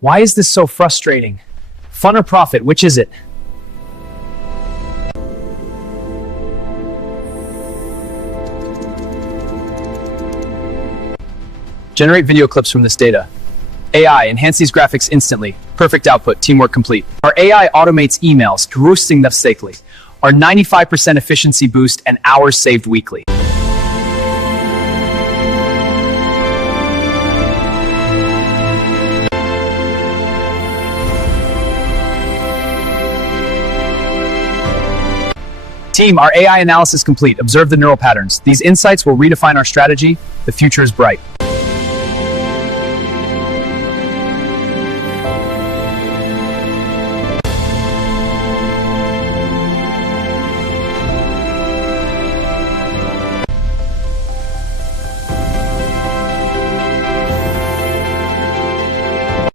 Why is this so frustrating? Fun or profit, which is it? Generate video clips from this data. AI, enhance these graphics instantly. Perfect output, teamwork complete. Our AI automates emails, roasting them safely. Our 95% efficiency boost and hours saved weekly. Team, our AI analysis complete. Observe the neural patterns. These insights will redefine our strategy. The future is bright.